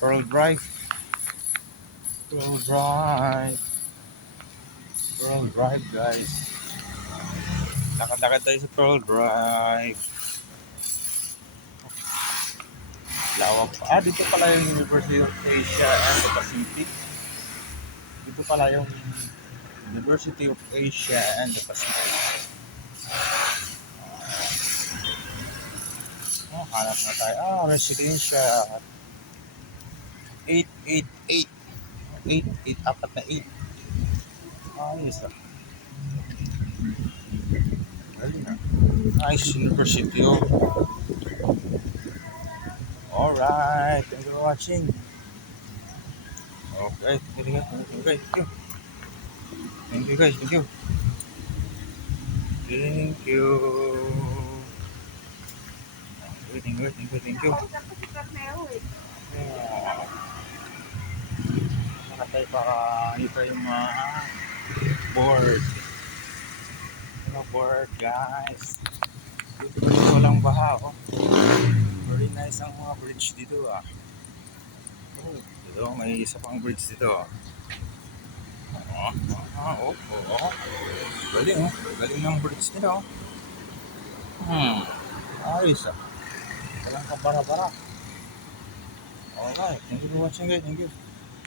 Pearl Drive. Pearl Drive. Pearl Drive, guys. Lakad-lakad tayo sa Pearl Drive. Lawak pa. Dito pala yung University of Asia and the Pacific. Dito pala yung University of Asia and the Pacific. Hanap na tayo. Residential. 888. 88, apat na 8. Ayos ah. Galing ah. Nice University of. Alright, thank you for watching. Okay, thank you. Thank you guys, thank you. Thank you. Thank you. Nakatay para ito yung mga board. Board guys. Dito walang baha oh. Very nice ang mga bridge dito ah. Dito may isa pang bridge dito ah. Galing oh. Galing ng bridge nila oh. Ayos ah. Walang kabara-bara. Alright, thank you for watching guys. Thank you.